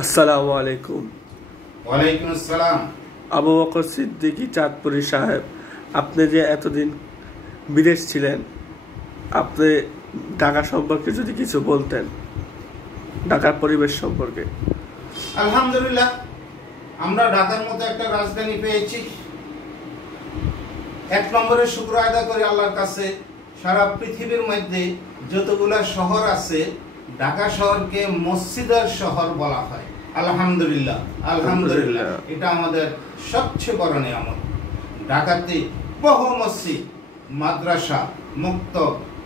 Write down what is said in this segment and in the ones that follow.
আসসালামু আলাইকুম। ওয়ালাইকুম আসসালাম। আবু বকর সিদ্দিকী চাঁদপুরী সাহেব, আপনি যে এতদিন বিদেশ ছিলেন, আপনি ঢাকা সম্পর্কে যদি কিছু বলতেন, ঢাকার পরিবেশ সম্পর্কে। আলহামদুলিল্লাহ, আমরা ঢাকার মতো একটা রাজধানী পেয়েছি। এক নম্বরে শুকর আদায় করি আল্লাহর কাছে। সারা পৃথিবীর মধ্যে যতগুলা শহর আছে, ঢাকা শহরকে মসজিদের শহর বলা হয়। আলহামদুলিল্লাহ, আলহামদুলিল্লাহ, এটা আমাদের সবচেয়ে বড় নিয়ামত। ঢাকাতে বহু মসজিদ, মাদ্রাসা, মুক্ত,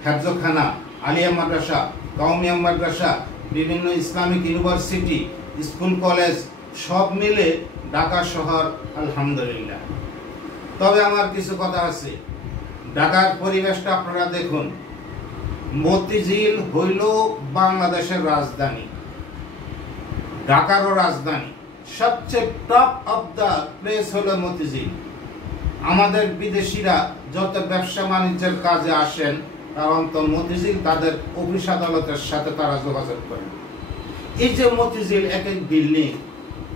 হেফজখানা, আলিয়া মাদ্রাসা, কওমিয়া মাদ্রাসা, বিভিন্ন ইসলামিক ইউনিভার্সিটি, স্কুল কলেজ সব মিলে ঢাকা শহর আলহামদুলিল্লাহ। তবে আমার কিছু কথা আছে। ঢাকার পরিবেশটা আপনারা দেখুন। মতিঝিল হইল বাংলাদেশের রাজধানী, ঢাকারও রাজধানী। সবচেয়ে টপ অফ দ্য প্লেস হলো মতিঝিল। আমাদের বিদেশিরা যত ব্যবসা বাণিজ্যের কাজে আসেন, কারণ তো মতিঝিল তাদের অফিস আদালতের সাথে তারা যোগাযোগ করেন। এই যে মতিঝিল, এক এক বিল্ডিং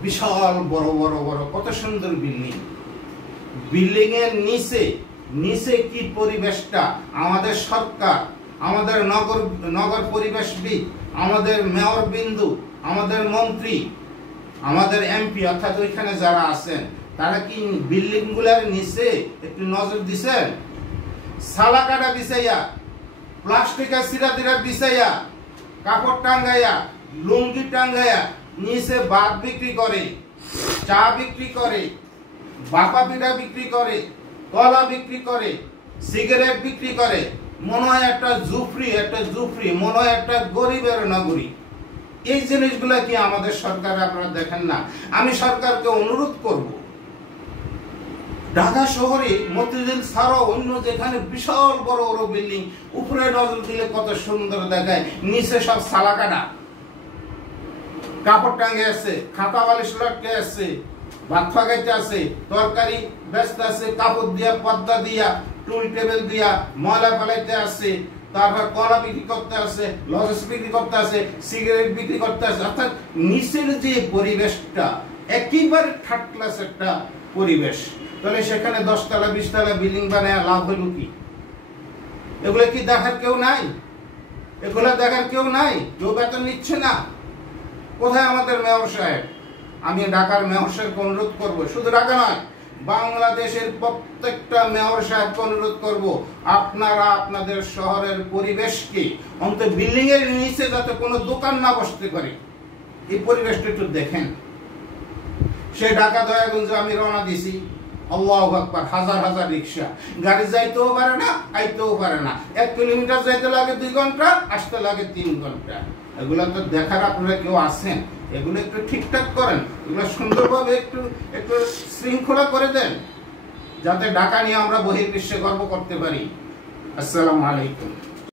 বিশাল বড় বড় বড়, কত সুন্দর বিল্ডিং। বিল্ডিং এর নিচে কি পরিবেশটা আমাদের সরকার, আমাদের নগর পরিবেশবিদ, আমাদের মেয়র বিন্দু, আমাদের মন্ত্রী, আমাদের এমপি অর্থাৎ ওইখানে যারা আছেন, তারা কি বিল্ডিং গুলার নিচে একটু নজর দিছেন? সালাকাটা বিছাইয়া, প্লাস্টিকের সিরাদিরা বিছাইয়া, কাপড় টাঙ্গাইয়া, লুঙ্গি টাঙ্গাইয়া নিচে ভাত বিক্রি করে, চা বিক্রি করে, বাপা পিঠা বিক্রি করে, কলা বিক্রি করে, সিগারেট বিক্রি করে। মনে হয় একটা জুফরি, মনে হয় একটা গরিবের নগরী। এই জিনিসগুলা কি আমাদের সরকার আপনারা দেখেন না? আমি সরকারকে অনুরোধ করব, ঢাকা শহরে মতিঝিল ছাড়াও অন্য যেখানে বিশাল বড় বড় বিল্ডিং, উপরে নজর দিলে কত সুন্দর দেখায়, নিচে সব সালাকাটা, কাপড় টাঙ্গে আছে, খাতা বালিশ লটকে আছে, ভাত ফাগাইতে আছে, তরকারি ব্যস্ত আছে, কাপড় দিয়া, পর্দা দিয়া, টুল টেবিল দিয়া ময়লা ফেলাইতে আছে, তারপর কলা বিক্রি করতে আছে, লজেন্স বিক্রি করতে আছে, সিগারেট বিক্রি করতে আছে। অর্থাৎ নিচের যে পরিবেশটা একেবারে থার্ড ক্লাস একটা পরিবেশ। তাহলে সেখানে 10 তলা 20 তলা বিল্ডিং বানায় লাভ হলো কি? এগুলো কি দেখার কেউ নাই? এগুলো দেখার কেউ নাই? কেউ বেতন নিচ্ছে না। কোথায় আমাদের মেয়র সাহেব? আমি ঢাকার মেয়র সাহেবকে অনুরোধ করবো, শুধু ঢাকা নয়, বাংলাদেশের প্রত্যেকটা মেয়র সাহেবকে অনুরোধ করব, আপনারা আপনাদের শহরের পরিবেশকে অন্তত বিল্ডিং এর নিচে যাতে কোনো দোকান না বসতে পারে, এই পরিবেশটা একটু দেখেন। সে ঢাকা দয়াগঞ্জে আমি রওনা দিছি, আল্লাহু আকবার, হাজার হাজার রিক্সা, গাড়ি যাইতেও পারে না, আইতেও পারে না। 1 কিলোমিটার যাইতে লাগে 2 ঘন্টা, আসতে লাগে 3 ঘন্টা। এগুলো তো দেখার আপনারা কেউ আছেন? এগুলো একটু ঠিকঠাক করেন, এগুলো সুন্দরভাবে একটু শৃঙ্খলা করে দেন, যাতে ঢাকা নিয়ে আমরা বহির্বিশ্বে গর্ব করতে পারি। আসসালামু আলাইকুম।